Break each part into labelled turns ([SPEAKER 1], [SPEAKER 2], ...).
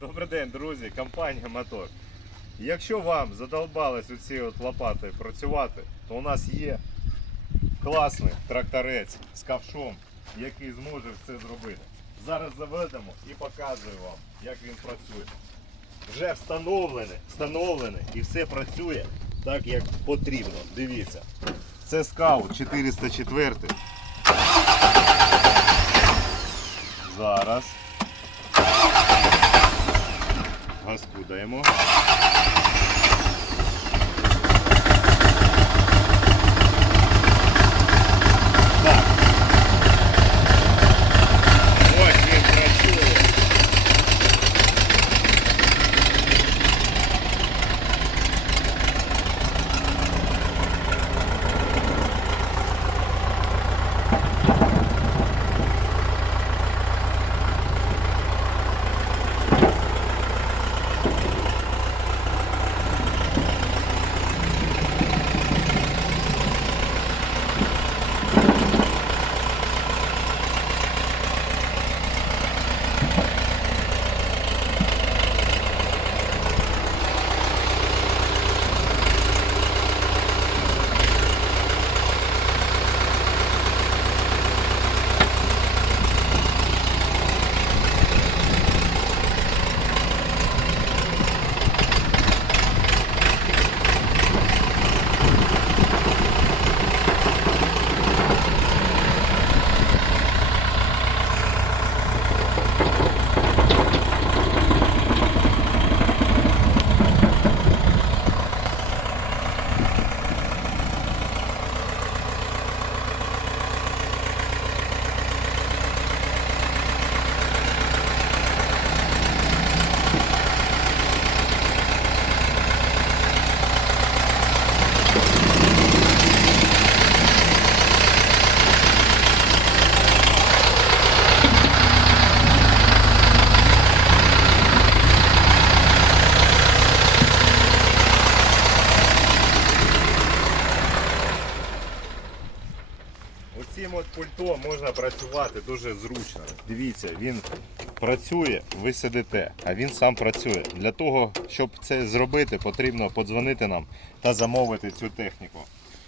[SPEAKER 1] Добрий день, друзі, компанія Мотор. Якщо вам задолбались оці от лопати працювати, то у нас є класний тракторець з ковшом, який зможе все зробити. Зараз заведемо і показую вам, як він працює. Вже встановлений, встановлений і все працює так, як потрібно. Дивіться. Це скаут 404. Зараз. Газку даємо. Так. Ось він працює. Оцім от пульто можна працювати дуже зручно. Дивіться, він працює, ви сидите, а він сам працює. Для того, щоб це зробити, потрібно подзвонити нам та замовити цю техніку.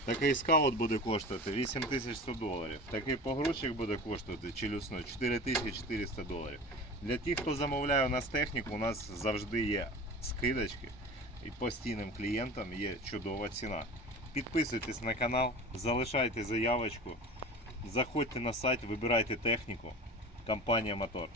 [SPEAKER 1] Такий скаут буде коштувати 8100 доларів. Такий погрузчик буде коштувати челюсно 4400 доларів. Для тих, хто замовляє у нас техніку, у нас завжди є скидочки. І постійним клієнтам є чудова ціна. Підписуйтесь на канал, залишайте заявочку, заходьте на сайт, вибирайте техніку. Компанія Мотор.